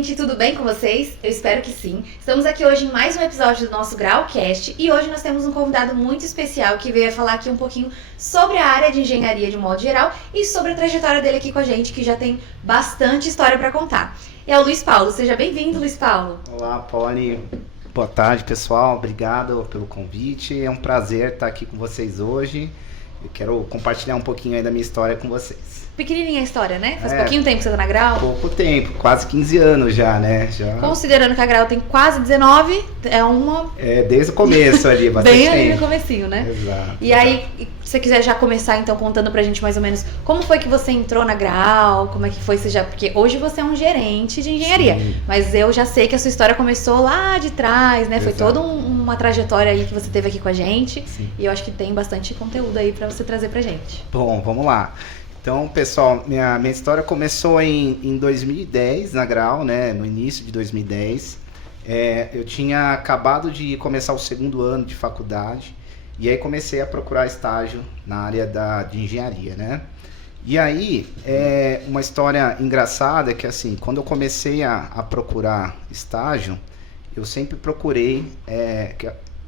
gente, tudo bem com vocês? Eu espero que sim. Estamos aqui hoje em mais um episódio do nosso Graucast e hoje nós temos um convidado muito especial que veio falar aqui um pouquinho sobre a área de engenharia de modo geral e sobre a trajetória dele aqui com a gente, que já tem bastante história para contar. É o Luiz Paulo. Seja bem-vindo, Luiz Paulo. Olá, Polly. Boa tarde, pessoal. Obrigado pelo convite. É um prazer estar aqui com vocês hoje. Eu quero compartilhar um pouquinho aí da minha história com vocês. Pequenininha a história, né? Faz pouquinho tempo que você tá na Grau? Pouco tempo, quase 15 anos já, né? Considerando que a Grau tem quase 19, é uma... desde o começo ali, bastante bem tempo. ali no comecinho, né? Exato. E aí, se você quiser já começar então contando pra gente mais ou menos como foi que você entrou na Grau, como é que foi, porque hoje você é um gerente de engenharia, sim, mas eu já sei que a sua história começou lá de trás, né? Exato. Foi toda uma trajetória aí que você teve aqui com a gente, sim, e eu acho que tem bastante conteúdo aí pra você trazer pra gente. Bom, vamos lá. Então, pessoal, minha história começou em 2010 na Grau, né? No início de 2010. Eu tinha acabado de começar o segundo ano de faculdade e aí comecei a procurar estágio na área de engenharia, né? E aí, uma história engraçada é que, assim, quando eu comecei a procurar estágio, eu sempre procurei...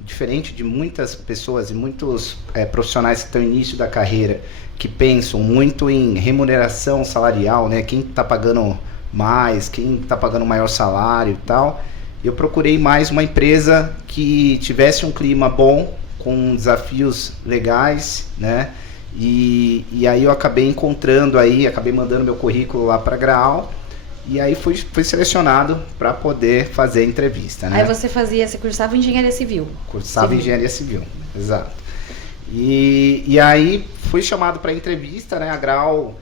diferente de muitas pessoas e muitos profissionais que estão no início da carreira, que pensam muito em remuneração salarial, né? Quem está pagando mais, quem está pagando maior salário e tal. Eu procurei mais uma empresa que tivesse um clima bom, com desafios legais, né? E aí eu acabei acabei mandando meu currículo lá para a Grau. E aí fui selecionado para poder fazer a entrevista, né? Aí você cursava engenharia civil. Cursava engenharia civil, exato. E aí fui chamado para entrevista, né? A Grau,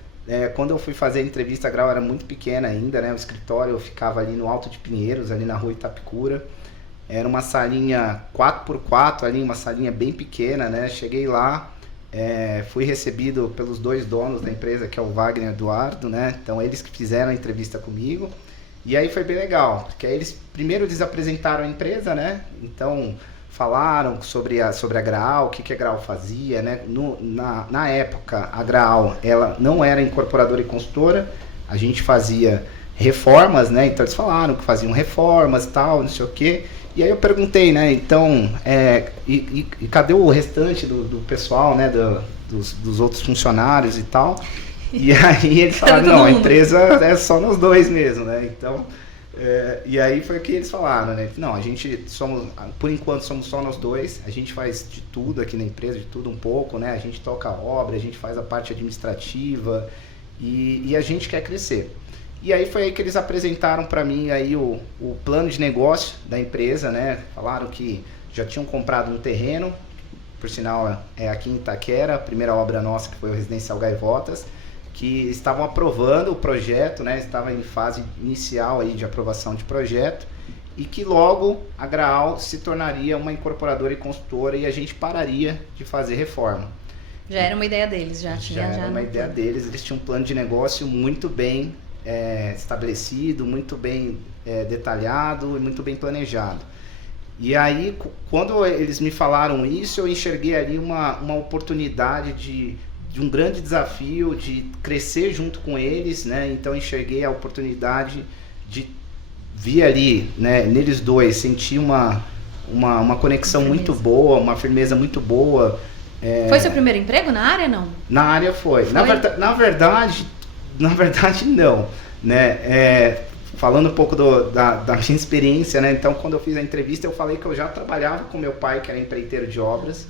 quando eu fui fazer a entrevista, a Grau era muito pequena ainda, né? O escritório eu ficava ali no Alto de Pinheiros, ali na rua Itapicura. Era uma salinha 4x4 ali, uma salinha bem pequena, né? Cheguei lá. Fui recebido pelos dois donos da empresa, que é o Wagner e o Eduardo, né? Então eles que fizeram a entrevista comigo. E aí foi bem legal, porque aí primeiro eles apresentaram a empresa, né? Então falaram sobre a Grau, o que a Grau fazia, né? Na época, a Grau, ela não era incorporadora e consultora, a gente fazia reformas, né? Então eles falaram que faziam reformas e tal, não sei o quê. E aí eu perguntei, né, então, e cadê o restante do pessoal, né, dos outros funcionários e tal? E aí eles falaram, não, a empresa é só nós dois mesmo, né, então, e aí foi o que eles falaram, né, não, por enquanto somos só nós dois, a gente faz de tudo aqui na empresa, de tudo um pouco, né, a gente toca a obra, a gente faz a parte administrativa e a gente quer crescer. E aí foi aí que eles apresentaram para mim aí o plano de negócio da empresa, né? Falaram que já tinham comprado um terreno, por sinal é aqui em Itaquera, a primeira obra nossa que foi o Residencial Gaivotas, que estavam aprovando o projeto, né? Estava em fase inicial aí de aprovação de projeto e que logo a Grau se tornaria uma incorporadora e consultora e a gente pararia de fazer reforma. Já era uma ideia deles, já era uma ideia deles, eles tinham um plano de negócio muito bem estabelecido, muito bem detalhado e muito bem planejado. E aí, quando eles me falaram isso, eu enxerguei ali uma oportunidade de um grande desafio, de crescer junto com eles, né? Então enxerguei a oportunidade de vir ali, né, neles dois, sentir uma conexão muito boa, uma firmeza muito boa. Foi seu primeiro emprego na área, não? Na área foi. Na verdade, não, né? Falando um pouco da minha experiência, né? Então, quando eu fiz a entrevista, eu falei que eu já trabalhava com meu pai, que era empreiteiro de obras.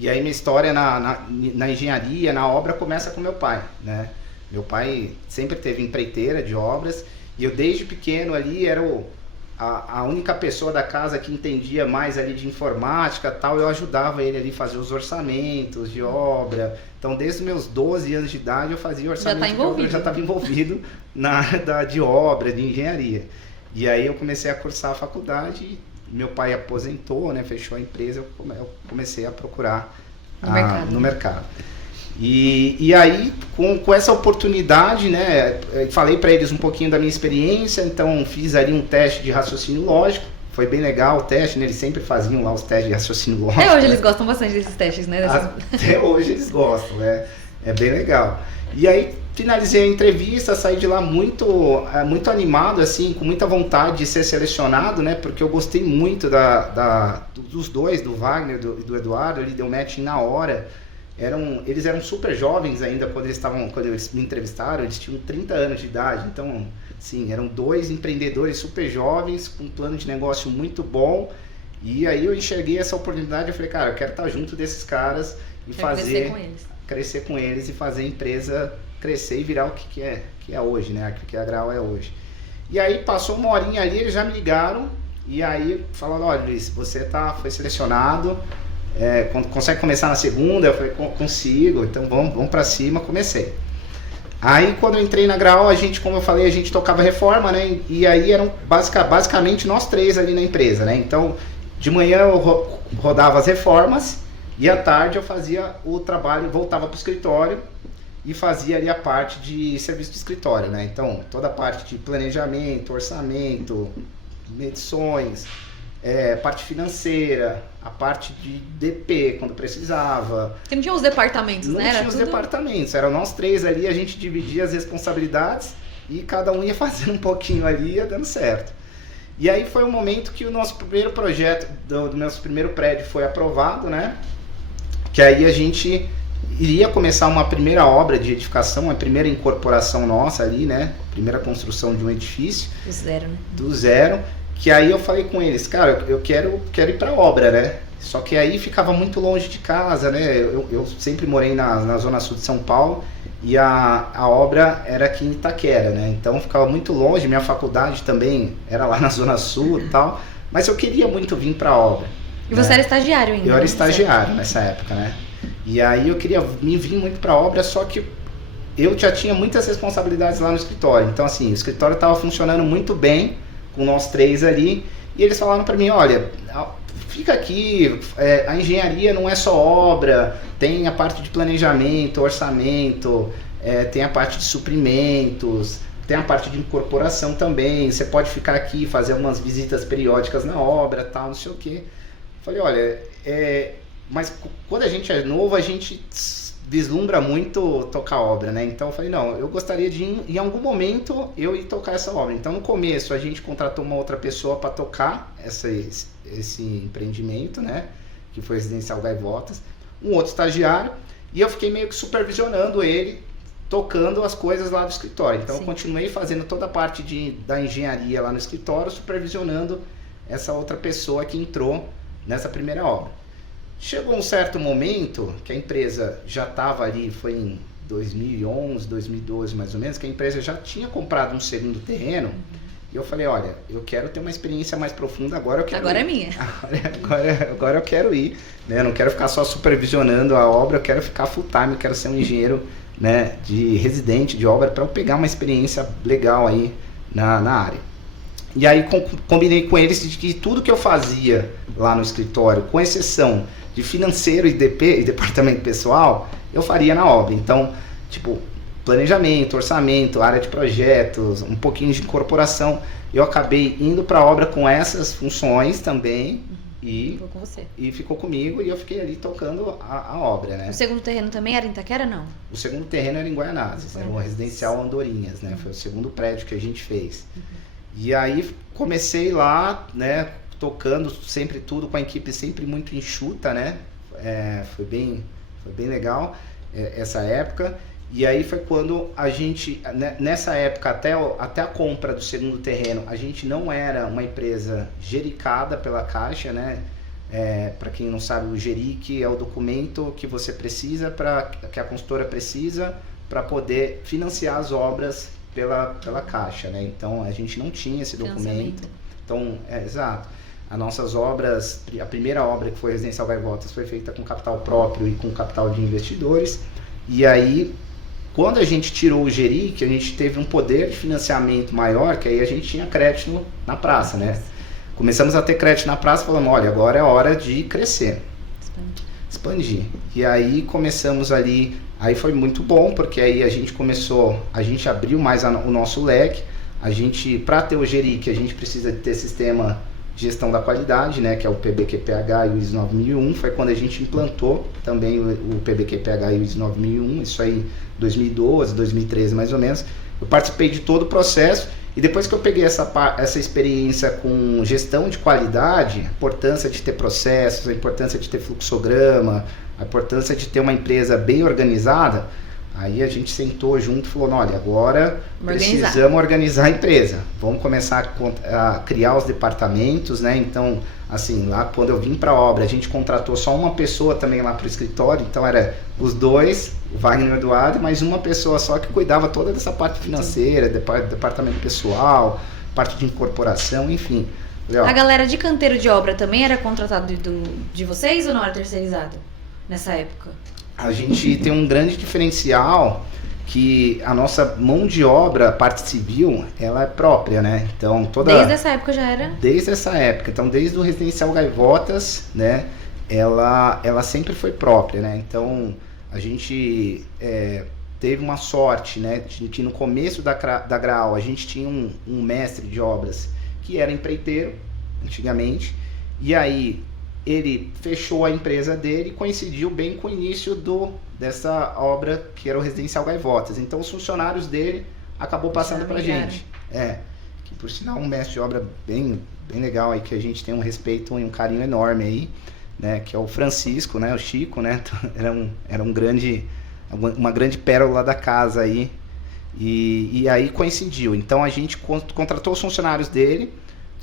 E aí minha história na engenharia, na obra, começa com meu pai, né? Meu pai sempre teve empreiteira de obras e eu desde pequeno ali era a única pessoa da casa que entendia mais ali de informática e tal. Eu ajudava ele ali a fazer os orçamentos de obra. Então, desde os meus 12 anos de idade, eu fazia orçamento de obra, eu já estava envolvido na área de obra, de engenharia. E aí eu comecei a cursar a faculdade, meu pai aposentou, né, fechou a empresa, eu comecei a procurar no mercado. E aí, com essa oportunidade, né, falei para eles um pouquinho da minha experiência, então fiz ali um teste de raciocínio lógico, foi bem legal o teste, né, eles sempre faziam lá os testes de raciocínio lógico. Até hoje eles gostam bastante desses testes, né? Até hoje eles gostam, né. É bem legal. E aí finalizei a entrevista, saí de lá muito animado, assim, com muita vontade de ser selecionado, né? Porque eu gostei muito dos dois, do Wagner e do Eduardo, ele deu match na hora. Eles eram super jovens ainda quando eles me entrevistaram, eles tinham 30 anos de idade, então, sim, eram dois empreendedores super jovens, com um plano de negócio muito bom, e aí eu enxerguei essa oportunidade, eu falei, cara, eu quero estar junto desses caras e crescer com eles e fazer a empresa crescer e virar o que é hoje, né, o que a Graal é hoje. E aí passou uma horinha ali, eles já me ligaram, e aí falaram, olha, Luiz, você foi selecionado, consegue começar na segunda? Eu falei, consigo, então vamos pra cima, comecei. Aí quando eu entrei na Graal, como eu falei, a gente tocava reforma, né? E aí eram basicamente nós três ali na empresa, né? Então, de manhã eu rodava as reformas e à tarde eu fazia o trabalho, voltava pro escritório e fazia ali a parte de serviço de escritório, né? Então, toda a parte de planejamento, orçamento, medições, parte financeira, a parte de DP, quando precisava. Porque não tinha os departamentos, né? Não tinha os departamentos, eram nós três ali, a gente dividia as responsabilidades e cada um ia fazendo um pouquinho ali e ia dando certo. E aí foi um momento que o nosso primeiro projeto, do nosso primeiro prédio foi aprovado, né? Que aí a gente iria começar uma primeira obra de edificação, a primeira incorporação nossa ali, né? Primeira construção de um edifício. Do zero, né? Do zero. Que aí eu falei com eles, cara, eu quero ir pra obra, né? Só que aí ficava muito longe de casa, né? Eu sempre morei na zona sul de São Paulo e a obra era aqui em Itaquera, né? Então ficava muito longe, minha faculdade também era lá na zona sul e tal, mas eu queria muito vir pra obra. E você era estagiário ainda? Eu era estagiário nessa época, né? E aí eu queria vir muito pra obra, só que eu já tinha muitas responsabilidades lá no escritório. Então assim, o escritório estava funcionando muito bem, com nós três ali, e eles falaram para mim, olha, fica aqui, a engenharia não é só obra, tem a parte de planejamento, orçamento, tem a parte de suprimentos, tem a parte de incorporação também, você pode ficar aqui, fazer umas visitas periódicas na obra, tal, não sei o quê. Falei, olha, mas quando a gente é novo, a gente vislumbra muito tocar obra, né? Então eu falei, não, eu gostaria de em algum momento eu ir tocar essa obra. Então no começo a gente contratou uma outra pessoa para tocar esse empreendimento, né? Que foi Residencial Gaivotas, um outro estagiário, e eu fiquei meio que supervisionando ele, tocando as coisas lá do escritório. Então eu continuei fazendo toda a parte da engenharia lá no escritório, supervisionando essa outra pessoa que entrou nessa primeira obra. Chegou um certo momento que a empresa já estava ali, foi em 2011, 2012 mais ou menos, que a empresa já tinha comprado um segundo terreno. E eu falei, olha, eu quero ter uma experiência mais profunda, agora eu quero Agora ir. É minha. Agora eu quero ir, né? Eu não quero ficar só supervisionando a obra, eu quero ficar full time, eu quero ser um engenheiro, né, de residente de obra para eu pegar uma experiência legal aí na área. E aí combinei com eles de que tudo que eu fazia lá no escritório, com exceção de financeiro e DP, e departamento pessoal, eu faria na obra. Então, tipo, planejamento, orçamento, área de projetos, um pouquinho de incorporação. Eu acabei indo para a obra com essas funções também. E ficou com você. E ficou comigo e eu fiquei ali tocando a obra, né? O segundo terreno também era em Itaquera, não? O segundo terreno era em Guaianazes, era um residencial Andorinhas, né? Foi o segundo prédio que a gente fez. E aí comecei lá, né, tocando sempre tudo com a equipe sempre muito enxuta, né? Foi bem legal essa época. E aí foi quando a gente, nessa época, até a compra do segundo terreno, a gente não era uma empresa gericada pela Caixa, né? Para quem não sabe, o GERIC é o documento que você precisa, que a consultora precisa para poder financiar as obras pela Caixa, né? Então a gente não tinha esse documento. Então, exato. As nossas obras, a primeira obra que foi Residencial Gaivotas foi feita com capital próprio e com capital de investidores. E aí, quando a gente tirou o GERIC, a gente teve um poder de financiamento maior, que aí a gente tinha crédito na praça, né? Começamos a ter crédito na praça, falando, olha, agora é hora de crescer. Expandir. E aí começamos ali, aí foi muito bom, porque aí a gente abriu mais o nosso leque. A gente, para ter o GERIC, a gente precisa de ter sistema gestão da qualidade, né, que é o PBQPH e o ISO 9001, foi quando a gente implantou também o PBQPH e o ISO 9001, isso aí 2012, 2013 mais ou menos. Eu participei de todo o processo e depois que eu peguei essa experiência com gestão de qualidade, a importância de ter processos, a importância de ter fluxograma, a importância de ter uma empresa bem organizada, aí a gente sentou junto e falou, olha, agora precisamos organizar a empresa. Vamos começar a criar os departamentos, né? Então, assim, lá quando eu vim para a obra, a gente contratou só uma pessoa também lá para o escritório, então era os dois, o Wagner e o Eduardo, mais uma pessoa só que cuidava toda dessa parte financeira, departamento pessoal, parte de incorporação, enfim. A galera de canteiro de obra também era contratada de vocês ou não era terceirizado nessa época? A gente tem um grande diferencial que a nossa mão de obra, a parte civil, ela é própria, né? Então, desde essa época já era? Desde essa época. Então, desde o Residencial Gaivotas, né? Ela sempre foi própria, né? Então, a gente teve uma sorte, né? De que no começo da Graal, a gente tinha um mestre de obras que era empreiteiro, antigamente, e aí ele fechou a empresa dele e coincidiu bem com o início dessa obra que era o Residencial Gaivotas. Então os funcionários dele acabou passando pra gente. Que por sinal um mestre de obra bem legal aí, que a gente tem um respeito e um carinho enorme aí, né, que é o Francisco, né, o Chico, né, era uma grande pérola da casa aí. E aí coincidiu. Então a gente contratou os funcionários dele,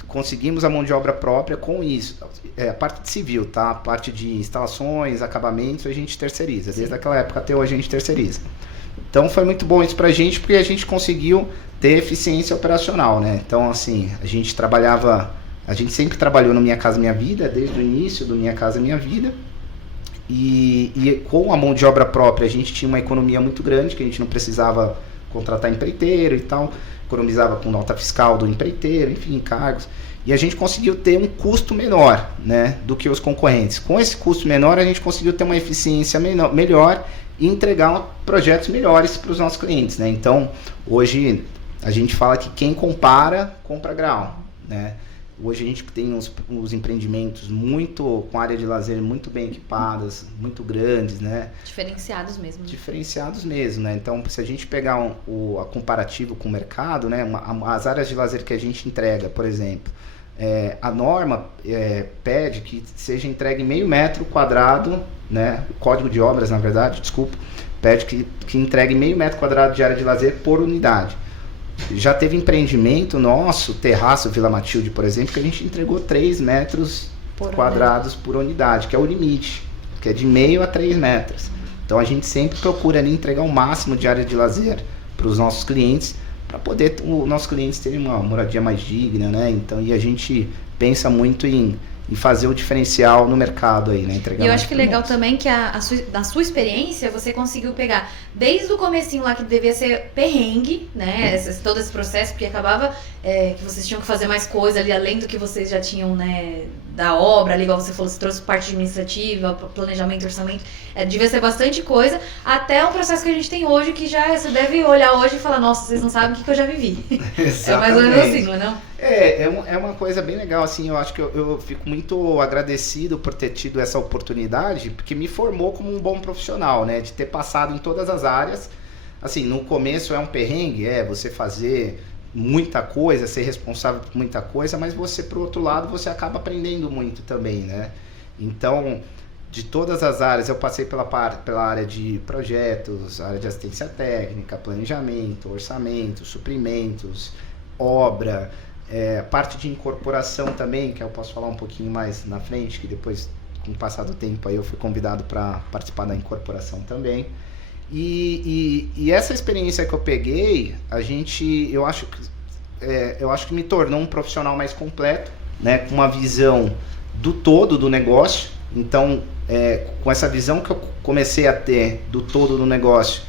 conseguimos a mão de obra própria com isso. A parte de civil, tá? A parte de instalações, acabamentos, a gente terceiriza. Desde aquela época até hoje a gente terceiriza. Então foi muito bom isso pra gente, porque a gente conseguiu ter eficiência operacional, né? Então, assim, a gente sempre trabalhou no Minha Casa Minha Vida, desde o início do Minha Casa Minha Vida. E com a mão de obra própria a gente tinha uma economia muito grande, que a gente não precisava contratar empreiteiro e tal, economizava com nota fiscal do empreiteiro, enfim, encargos, e a gente conseguiu ter um custo menor, né, do que os concorrentes. Com esse custo menor a gente conseguiu ter uma eficiência melhor e entregar projetos melhores para os nossos clientes, né? Então hoje a gente fala que quem compara, compra Graal, né? Hoje a gente tem uns empreendimentos com área de lazer muito bem equipadas, muito grandes, né? Diferenciados mesmo. Diferenciados mesmo, né? Então, se a gente pegar a comparativo com o mercado, né? As áreas de lazer que a gente entrega, por exemplo, a norma pede que seja entregue meio metro quadrado, né? O Código de Obras, na verdade, pede que entregue meio metro quadrado de área de lazer por unidade. Já teve empreendimento nosso, Terraço Vila Matilde, por exemplo, que a gente entregou 3 metros quadrados por unidade, que é o limite, que é de meio a 3 metros. Então a gente sempre procura ali entregar o máximo de área de lazer para os nossos clientes, para poder os nossos clientes terem uma moradia mais digna, né? Então, e a gente pensa muito em fazer o diferencial no mercado aí, né? Entregar. E eu acho que legal também que na sua experiência você conseguiu pegar desde o comecinho lá, que devia ser perrengue, né? Todo esse processo, porque acabava que vocês tinham que fazer mais coisa ali, além do que vocês já tinham, né, da obra ali, igual você falou, você trouxe parte administrativa, planejamento, orçamento, devia ser bastante coisa, até o processo que a gente tem hoje, que já você deve olhar hoje e falar, nossa, vocês não sabem o que eu já vivi. É mais ou menos assim, não é não? É uma coisa bem legal, assim, eu acho que eu fico muito agradecido por ter tido essa oportunidade, porque me formou como um bom profissional, né, de ter passado em todas as áreas. Assim, no começo é um perrengue, você fazer muita coisa, ser responsável por muita coisa, mas você, por outro lado, você acaba aprendendo muito também, né? Então, de todas as áreas, eu passei pela área de projetos, área de assistência técnica, planejamento, orçamento, suprimentos, obra, parte de incorporação também, que eu posso falar um pouquinho mais na frente, que depois, com o passar do tempo, aí eu fui convidado para participar da incorporação também. E essa experiência que eu peguei, eu acho que me tornou um profissional mais completo, né, com uma visão do todo do negócio. Então, com essa visão que eu comecei a ter do todo do negócio,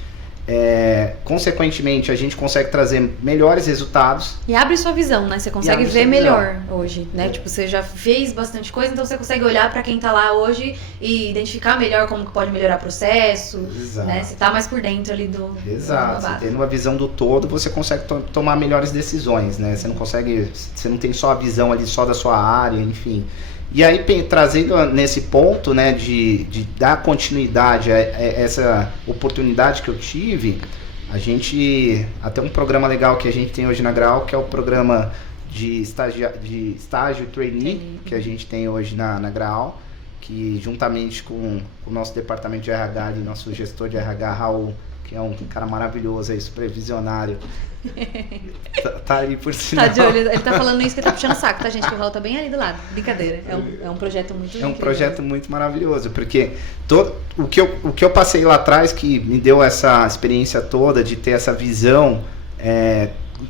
consequentemente, a gente consegue trazer melhores resultados. E abre sua visão, né? Você consegue ver melhor hoje, né? Tipo, você já fez bastante coisa, então você consegue olhar para quem tá lá hoje e identificar melhor como que pode melhorar o processo, né? Você tá mais por dentro ali do... Exato. Você tendo uma visão do todo, você consegue tomar melhores decisões, né? Você não tem só a visão ali só da sua área, enfim. E aí, trazendo nesse ponto, né, de dar continuidade a essa oportunidade que eu tive, a gente, até um programa legal que a gente tem hoje na Grau, que é o programa de estágio trainee, que a gente tem hoje na Grau, que juntamente com o nosso departamento de RH ali, nosso gestor de RH, Raul, que é um cara maravilhoso aí, supervisionário. tá ali por cima. Tá de olho, ele tá falando isso que ele tá puxando o saco, tá, gente? Que o Raul tá bem ali do lado. Brincadeira. É um projeto muito incrível. É um projeto muito maravilhoso, porque o que eu passei lá atrás, que me deu essa experiência toda de ter essa visão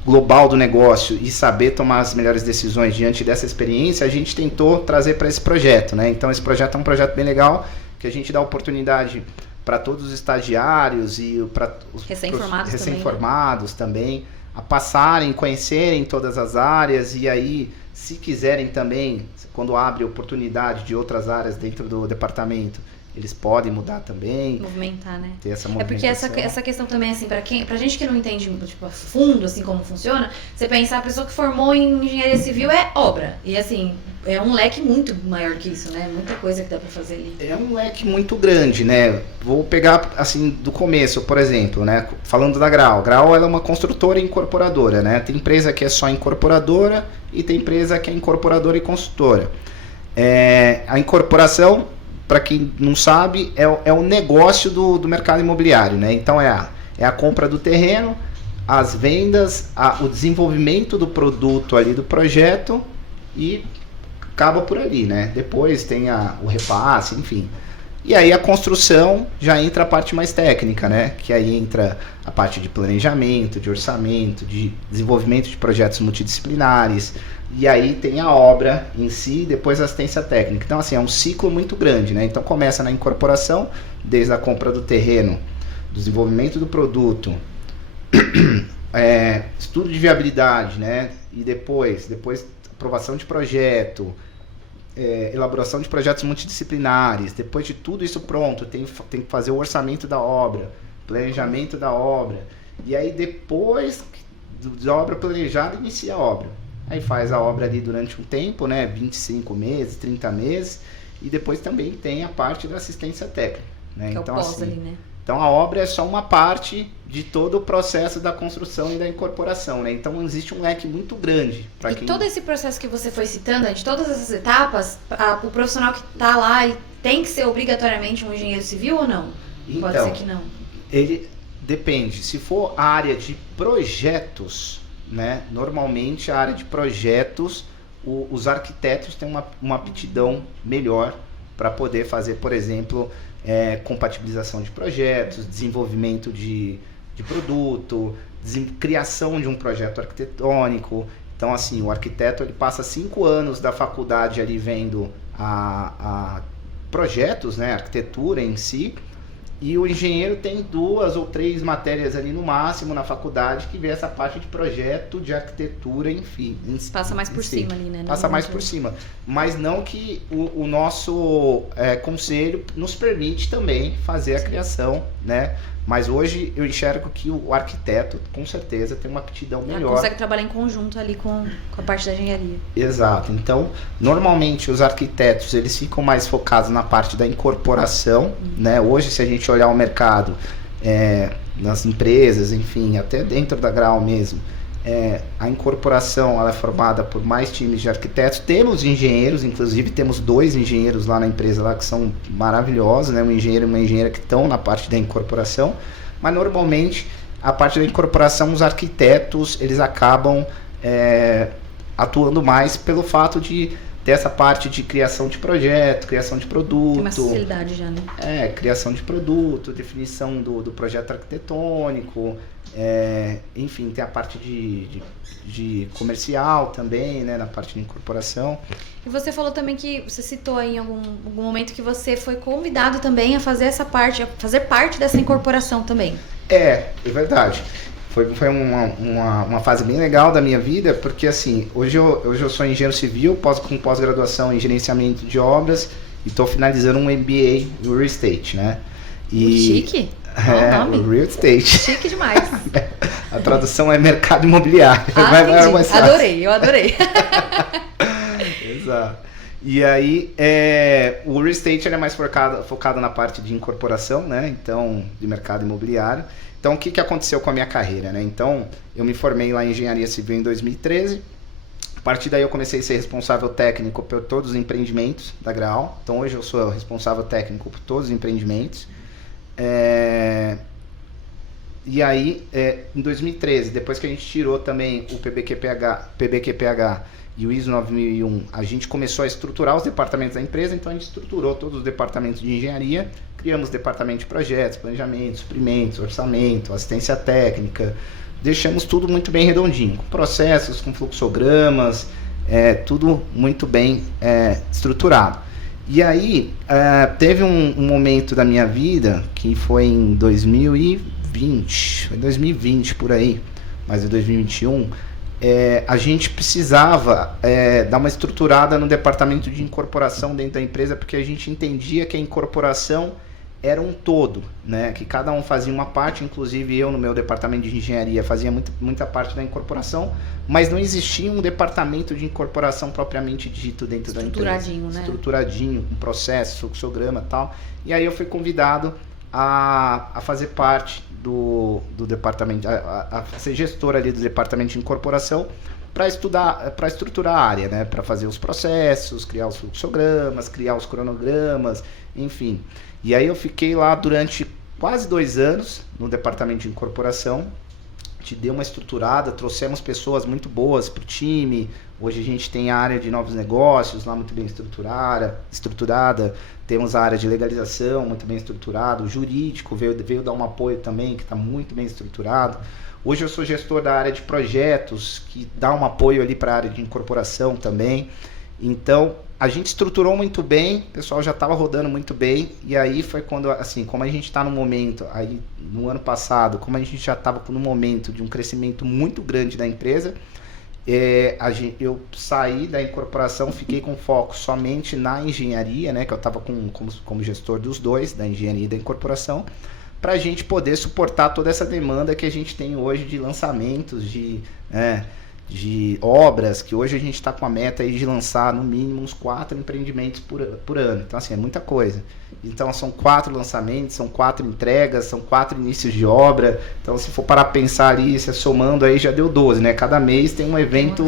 global do negócio e saber tomar as melhores decisões diante dessa experiência, a gente tentou trazer para esse projeto, né? Então esse projeto é um projeto bem legal, que a gente dá oportunidade para todos os estagiários e para os recém-formados também, a passarem, conhecerem todas as áreas e aí, se quiserem também, quando abre oportunidade de outras áreas dentro do departamento, eles podem mudar também. Movimentar, né? Ter essa movimentação. É porque essa questão também, assim, pra gente que não entende, tipo, a fundo, assim, como funciona, você pensar, a pessoa que formou em engenharia civil é obra. E, assim, é um leque muito maior que isso, né? Muita coisa que dá pra fazer ali. É um leque muito grande, né? Vou pegar, assim, do começo, por exemplo, né? Falando da Grau. Grau, ela é uma construtora e incorporadora, né? Tem empresa que é só incorporadora e tem empresa que é incorporadora e construtora. A incorporação, para quem não sabe, é o negócio do mercado imobiliário, né? Então é a compra do terreno, as vendas, o desenvolvimento do produto ali do projeto e acaba por ali, né? Depois tem o repasse, enfim. E aí a construção já entra a parte mais técnica, né? Que aí entra a parte de planejamento, de orçamento, de desenvolvimento de projetos multidisciplinares. E aí tem a obra em si, depois a assistência técnica. Então, assim, é um ciclo muito grande, né? Então começa na incorporação, desde a compra do terreno, do desenvolvimento do produto, estudo de viabilidade, né? E depois aprovação de projeto, elaboração de projetos multidisciplinares. Depois de tudo isso pronto, tem que fazer o orçamento da obra, planejamento da obra. E aí depois da obra planejada, inicia a obra. Aí faz a obra ali durante um tempo, né? 25 meses, 30 meses. E depois também tem a parte da assistência técnica, né? Que então, é o pós ali, né? Então a obra é só uma parte de todo o processo da construção e da incorporação, né? Então existe um leque muito grande. E todo esse processo que você foi citando, de todas essas etapas, o profissional que está lá, ele tem que ser obrigatoriamente um engenheiro civil ou não? Então, pode ser que não. Ele depende. Se for a área de projetos, né? Normalmente a área de projetos, os arquitetos têm uma aptidão melhor para poder fazer, por exemplo, compatibilização de projetos, desenvolvimento de produto, criação de um projeto arquitetônico. Então, assim, o arquiteto ele passa 5 anos da faculdade ali vendo a projetos, né, arquitetura em si, e o engenheiro tem 2 ou 3 matérias ali no máximo na faculdade que vê essa parte de projeto, de arquitetura, enfim. Passa mais por cima ali, né? Passa mais por cima. Mas não que o nosso conselho nos permite também fazer a criação, né? Mas hoje eu enxergo que o arquiteto, com certeza, tem uma aptidão melhor. Consegue trabalhar em conjunto ali com a parte da engenharia. Exato. Então, normalmente os arquitetos, eles ficam mais focados na parte da incorporação, né? Hoje, se a gente olhar o mercado, nas empresas, enfim, até dentro da Grau mesmo, a incorporação ela é formada por mais times de arquitetos. Temos engenheiros, inclusive temos 2 engenheiros lá na empresa lá que são maravilhosos, né? Um engenheiro e uma engenheira que estão na parte da incorporação, mas normalmente a parte da incorporação, os arquitetos eles acabam atuando mais pelo fato de ter essa parte de criação de projeto, criação de produto. Tem uma facilidade já, né? Criação de produto, definição do projeto arquitetônico, enfim, tem a parte de comercial também, né, na parte de incorporação. E você falou também que, você citou aí em algum momento que você foi convidado também a fazer essa parte, a fazer parte dessa incorporação também. É verdade. Foi uma fase bem legal da minha vida, porque assim, hoje eu sou engenheiro civil, com pós-graduação em gerenciamento de obras, e estou finalizando um MBA em Real Estate, né? Chique? O Real Estate. Chique demais. A tradução é mercado imobiliário. Adorei, eu adorei. Exato. E aí, o Real Estate ele é mais focado na parte de incorporação, né? Então, de mercado imobiliário. Então, o que aconteceu com a minha carreira, né? Então, eu me formei lá em Engenharia Civil em 2013. A partir daí, eu comecei a ser responsável técnico por todos os empreendimentos da Graal. Então, hoje eu sou responsável técnico por todos os empreendimentos. E aí, em 2013, depois que a gente tirou também o PBQPH e o ISO 9001, a gente começou a estruturar os departamentos da empresa. Então, a gente estruturou todos os departamentos de engenharia. Criamos departamento de projetos, planejamento, suprimentos, orçamento, assistência técnica. Deixamos tudo muito bem redondinho, com processos, com fluxogramas, tudo muito bem estruturado. E aí, teve um momento da minha vida, que foi em 2020 por aí, mas em 2021, a gente precisava dar uma estruturada no departamento de incorporação dentro da empresa, porque a gente entendia que a incorporação era um todo, né? Que cada um fazia uma parte, inclusive eu no meu departamento de engenharia fazia muita parte da incorporação, mas não existia um departamento de incorporação propriamente dito dentro da empresa. Estruturadinho, né? Estruturadinho, com processo, fluxograma e tal. E aí eu fui convidado a fazer parte do departamento, a ser gestor ali do departamento de incorporação, para estruturar a área, né? Para fazer os processos, criar os fluxogramas, criar os cronogramas, enfim. E aí eu fiquei lá durante quase 2 anos no departamento de incorporação. Te deu uma estruturada, trouxemos pessoas muito boas para o time. Hoje a gente tem a área de novos negócios lá muito bem estruturada. Temos a área de legalização muito bem estruturada. O jurídico veio dar um apoio também, que está muito bem estruturado. Hoje eu sou gestor da área de projetos, que dá um apoio ali para a área de incorporação também. Então, a gente estruturou muito bem, o pessoal já estava rodando muito bem, e aí foi quando, assim, como a gente está no momento, aí no ano passado, como a gente já estava no momento de um crescimento muito grande da empresa, eu saí da incorporação, fiquei com foco somente na engenharia, né, que eu estava como gestor dos dois, da engenharia e da incorporação, para a gente poder suportar toda essa demanda que a gente tem hoje de lançamentos, de obras, que hoje a gente está com a meta aí de lançar no mínimo uns 4 empreendimentos por ano. Então, assim, é muita coisa. Então, são 4 lançamentos, são 4 entregas, são 4 inícios de obra. Então, se for parar a pensar ali, se somando aí, já deu 12, né? Cada mês tem um evento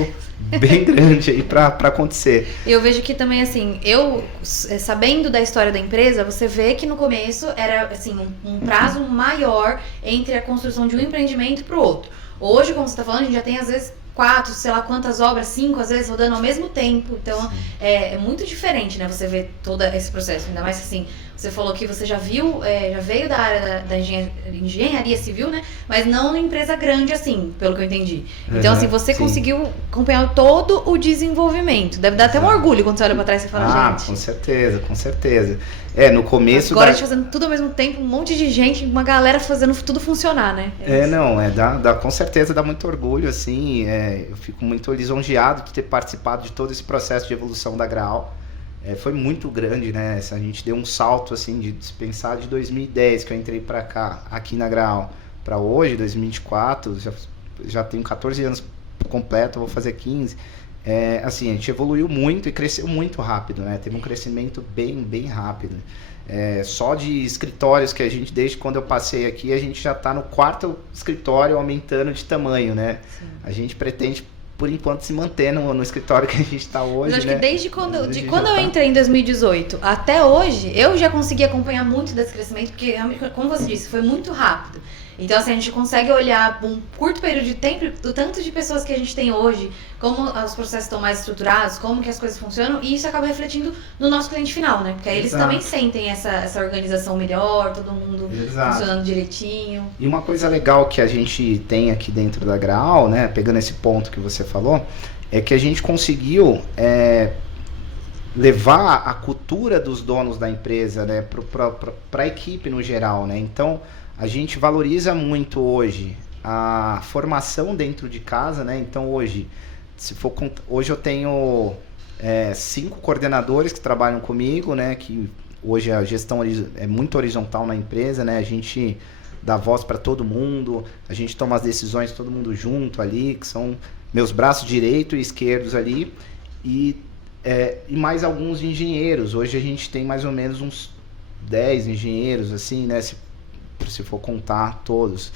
bem grande aí para acontecer. Eu vejo que também, assim, sabendo da história da empresa, você vê que no começo era, assim, um prazo maior entre a construção de um empreendimento para o outro. Hoje, como você está falando, a gente já tem, às vezes, 4, sei lá quantas obras, 5 às vezes rodando ao mesmo tempo. Então é muito diferente, né? Você ver todo esse processo. Ainda mais que assim, você falou que você já viu, já veio da área da engenharia civil, né? Mas não numa empresa grande assim, pelo que eu entendi. Então, assim, você conseguiu acompanhar todo o desenvolvimento. Deve dar até um orgulho quando você olha pra trás e fala, gente. Com certeza, com certeza. No começo. Agora a gente fazendo tudo ao mesmo tempo, um monte de gente, uma galera fazendo tudo funcionar, né? Com certeza dá muito orgulho, assim. Eu fico muito lisonjeado de ter participado de todo esse processo de evolução da Graal. Foi muito grande, né? A gente deu um salto, assim, de pensar de 2010, que eu entrei pra cá, aqui na Graal, pra hoje, 2024, já tenho 14 anos completo, vou fazer 15. Assim, a gente evoluiu muito e cresceu muito rápido, né? Teve um crescimento bem rápido. Só de escritórios que a gente, desde quando eu passei aqui, a gente já está no 4º escritório aumentando de tamanho, né? Sim. A gente pretende, por enquanto, se manter no escritório que a gente está hoje. Eu acho né? que desde quando eu entrei em 2018 até hoje, eu já consegui acompanhar muito desse crescimento, porque, como você disse, foi muito rápido. Então, assim, a gente consegue olhar um curto período de tempo do tanto de pessoas que a gente tem hoje, como os processos estão mais estruturados, como que as coisas funcionam, e isso acaba refletindo no nosso cliente final, né? Porque aí eles também sentem essa organização melhor, todo mundo funcionando direitinho. E uma coisa legal que a gente tem aqui dentro da Graal, né, pegando esse ponto que você falou, é que a gente conseguiu levar a cultura dos donos da empresa, né, para a equipe no geral, né? Então, a gente valoriza muito hoje a formação dentro de casa, né? Então hoje, hoje eu tenho 5 coordenadores que trabalham comigo, né? Que hoje a gestão é muito horizontal na empresa, né? A gente dá voz para todo mundo, a gente toma as decisões todo mundo junto ali, que são meus braços direito e esquerdos ali, e mais alguns engenheiros. Hoje a gente tem mais ou menos uns 10 engenheiros, assim, né? Se for contar todos.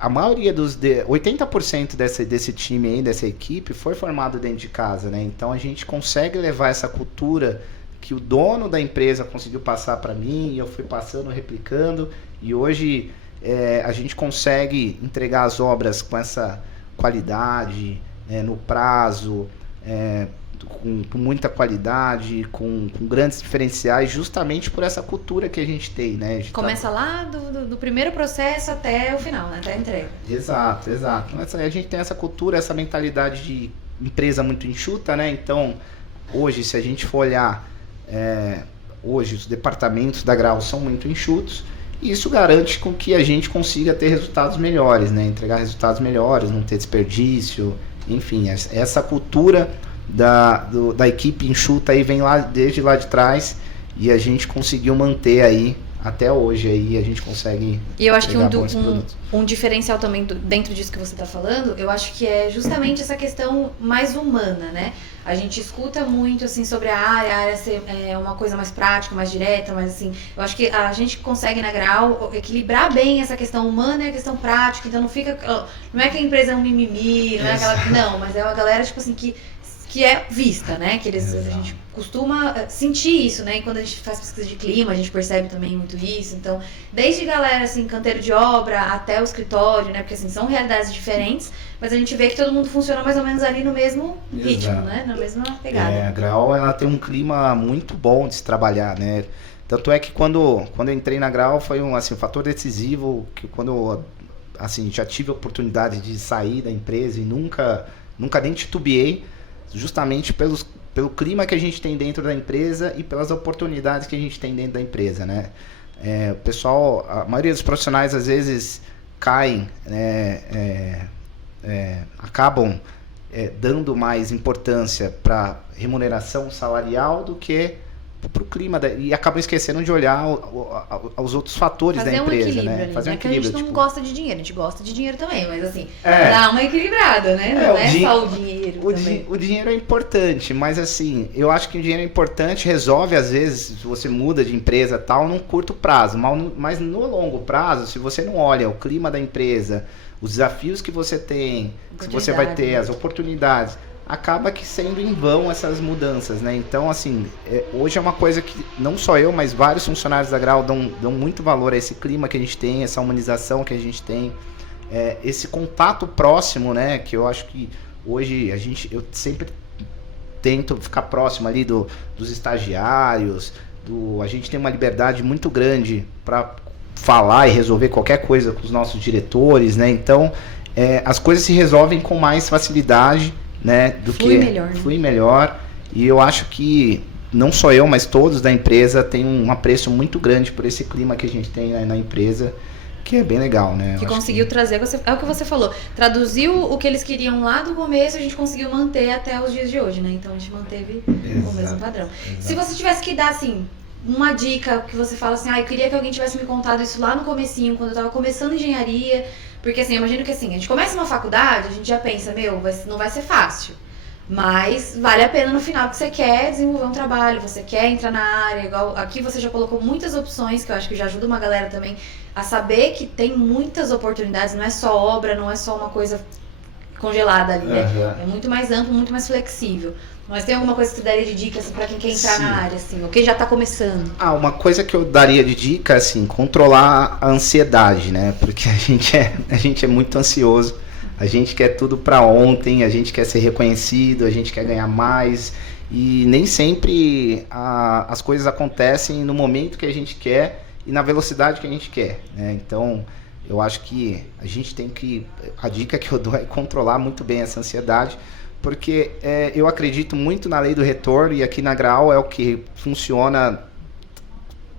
A maioria 80% desse time aí, dessa equipe, foi formado dentro de casa, né? Então a gente consegue levar essa cultura que o dono da empresa conseguiu passar para mim, e eu fui passando, replicando, e hoje a gente consegue entregar as obras com essa qualidade, no prazo, com muita qualidade, com grandes diferenciais, justamente por essa cultura que a gente tem, né? Começa lá do primeiro processo até o final, né? Até a entrega. Exato. A gente tem essa cultura, essa mentalidade de empresa muito enxuta, né? Então, hoje, se a gente for olhar, hoje os departamentos da Grau são muito enxutos, e isso garante com que a gente consiga ter resultados melhores, né? Entregar resultados melhores, não ter desperdício, enfim, essa cultura da equipe enxuta aí vem lá desde lá de trás, e a gente conseguiu manter aí até hoje, aí a gente consegue. E eu acho que um diferencial também dentro disso que você está falando, eu acho que é justamente essa questão mais humana, né? A gente escuta muito assim sobre a área ser uma coisa mais prática, mais direta, mas assim, eu acho que a gente consegue na Grau equilibrar bem essa questão humana e a questão prática, então não é que a empresa é um mimimi, não é aquela, não, mas é uma galera tipo assim que é vista, né? Que a gente costuma sentir isso, né? E quando a gente faz pesquisa de clima, a gente percebe também muito isso. Então, desde galera, assim, canteiro de obra até o escritório, né? Porque, assim, são realidades diferentes, mas a gente vê que todo mundo funciona mais ou menos ali no mesmo ritmo, né? Na mesma pegada. A Grau, ela tem um clima muito bom de se trabalhar, né? Tanto é que quando eu entrei na Grau, foi um fator decisivo, que quando eu, já tive a oportunidade de sair da empresa e nunca nem titubeei, justamente pelo clima que a gente tem dentro da empresa e pelas oportunidades que a gente tem dentro da empresa, né? O pessoal, a maioria dos profissionais às vezes caem, acabam dando mais importância para remuneração salarial do que para o clima, e acabam esquecendo de olhar os outros fatores da empresa, né? Fazer um equilíbrio. A gente não gosta de dinheiro, a gente gosta de dinheiro também, mas assim, dá uma equilibrada, né? Não é só o dinheiro também. O dinheiro é importante, mas assim, eu acho que o dinheiro é importante, resolve às vezes, se você muda de empresa tal, num curto prazo, mas no longo prazo, se você não olha o clima da empresa, os desafios que você tem, que você vai ter, as oportunidades, acaba que sendo em vão essas mudanças, né? Então, assim, hoje é uma coisa que não só eu, mas vários funcionários da Grau dão muito valor a esse clima que a gente tem, essa humanização que a gente tem, esse contato próximo, né? Que eu acho que hoje eu sempre tento ficar próximo ali dos estagiários, a gente tem uma liberdade muito grande para falar e resolver qualquer coisa com os nossos diretores, né? Então, as coisas se resolvem com mais facilidade, né, flui melhor, e eu acho que não só eu, mas todos da empresa têm um apreço muito grande por esse clima que a gente tem na empresa, que é bem legal, né? Que conseguiu trazer, é o que você falou, traduziu o que eles queriam lá do começo, a gente conseguiu manter até os dias de hoje, né? Então a gente manteve o mesmo padrão. Exato. Se você tivesse que dar, assim, uma dica que você fala assim, eu queria que alguém tivesse me contado isso lá no comecinho, quando eu tava começando engenharia. Porque assim, eu imagino que assim, a gente começa uma faculdade, a gente já pensa, não vai ser fácil. Mas vale a pena no final, que você quer desenvolver um trabalho, você quer entrar na área. Igual aqui você já colocou muitas opções, que eu acho que já ajuda uma galera também a saber que tem muitas oportunidades, não é só obra, não é só uma coisa congelada ali, né? É muito mais amplo, muito mais flexível. Mas tem alguma coisa que você daria de dica assim, para quem quer entrar na área, assim, ou quem já está começando? Uma coisa que eu daria de dica, assim, controlar a ansiedade, né? Porque a gente é muito ansioso, a gente quer tudo para ontem, a gente quer ser reconhecido, a gente quer ganhar mais, e nem sempre as coisas acontecem no momento que a gente quer e na velocidade que a gente quer, né? Então, eu acho que a dica que eu dou é controlar muito bem essa ansiedade, porque eu acredito muito na lei do retorno, e aqui na Grau é o que funciona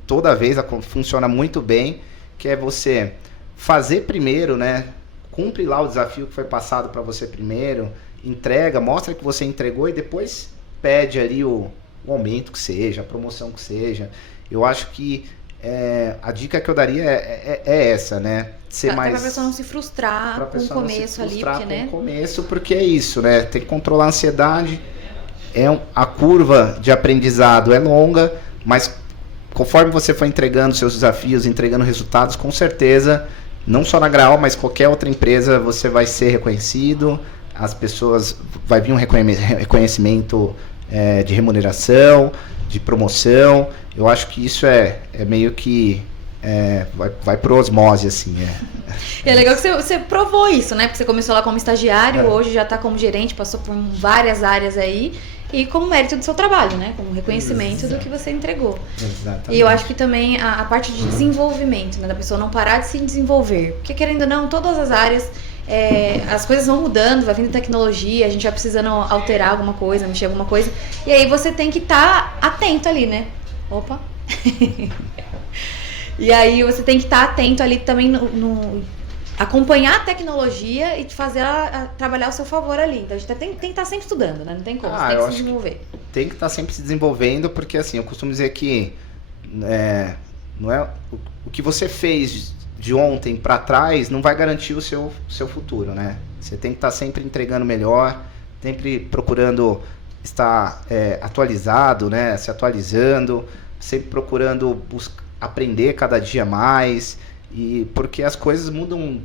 toda vez, funciona muito bem, que é você fazer primeiro, né? Cumpre lá o desafio que foi passado para você primeiro, entrega, mostra que você entregou e depois pede ali o aumento que seja, a promoção que seja. Eu acho que a dica que eu daria é essa, né? Ser mais... Pra pessoa não se frustrar com o começo ali, porque, né? Com o começo, porque é isso, né? Tem que controlar a ansiedade. A curva de aprendizado é longa, mas conforme você for entregando seus desafios, entregando resultados, com certeza, não só na Graal, mas qualquer outra empresa, você vai ser reconhecido, as pessoas, vai vir um reconhecimento de remuneração, de promoção. Eu acho que isso é meio que vai por osmose, assim. É legal que você provou isso, né? Porque você começou lá como estagiário, hoje já está como gerente, passou por várias áreas aí. E como mérito do seu trabalho, né? Como reconhecimento do que você entregou. Exatamente. E eu acho que também a parte de desenvolvimento, né? Da pessoa não parar de se desenvolver. Porque querendo ou não, todas as áreas, as coisas vão mudando, vai vindo tecnologia, a gente vai precisando alterar alguma coisa, mexer alguma coisa. E aí você tem que estar atento ali, né? Opa! E aí você tem que estar atento ali também acompanhar a tecnologia e fazer ela trabalhar ao seu favor ali. Então a gente tem que estar sempre estudando, né? Não tem como, você tem que se desenvolver. Tem que estar sempre se desenvolvendo, porque assim, eu costumo dizer que não é o que você fez de ontem para trás não vai garantir o seu futuro, né? Você tem que estar sempre entregando melhor, sempre procurando estar atualizado, né? Se atualizando, sempre procurando aprender cada dia mais. E porque as coisas mudam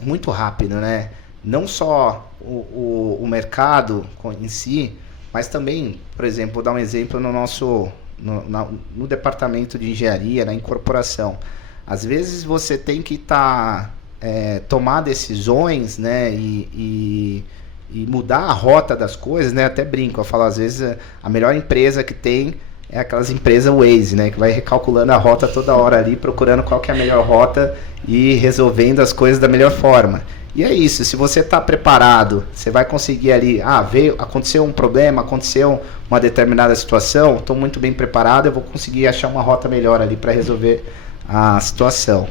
muito rápido, né? Não só o mercado em si, mas também, por exemplo, vou dar um exemplo no departamento de engenharia, na incorporação. Às vezes você tem que tomar decisões, né? E mudar a rota das coisas, né? Até brinco, eu falo, às vezes a melhor empresa que tem é aquelas empresas Waze, né? Que vai recalculando a rota toda hora ali, procurando qual que é a melhor rota e resolvendo as coisas da melhor forma. E é isso, se você está preparado, você vai conseguir ali, aconteceu um problema, aconteceu uma determinada situação, estou muito bem preparado, eu vou conseguir achar uma rota melhor ali para resolver a situação.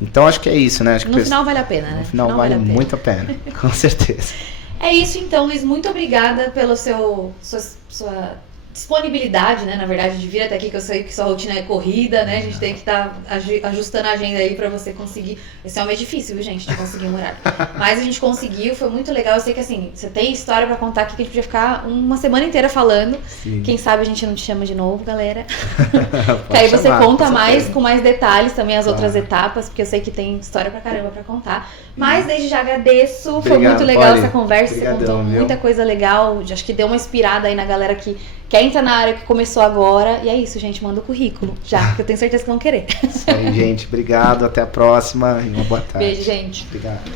Então acho que é isso, né? Acho que final vale a pena, né? No final vale muito a pena, com certeza. É isso então, Luiz, muito obrigada pela sua disponibilidade, né, na verdade, de vir até aqui, que eu sei que sua rotina é corrida, né, a gente tem que estar ajustando a agenda aí pra você conseguir. Esse é um mês difícil, viu, gente, de conseguir um horário. Mas a gente conseguiu, foi muito legal. Eu sei que, assim, você tem história pra contar aqui que a gente podia ficar uma semana inteira falando. Sim. Quem sabe a gente não te chama de novo, galera. Que aí você conta mais, com mais detalhes também as outras etapas, porque eu sei que tem história pra caramba pra contar. Mas desde já agradeço, obrigado, foi muito legal essa conversa, você contou muita coisa legal, acho que deu uma inspirada aí na galera que quer entrar na área, que começou agora. E é isso, gente, manda o currículo já, que eu tenho certeza que vão querer. Isso aí, gente, obrigado, até a próxima e uma boa tarde. Beijo, gente. Obrigado.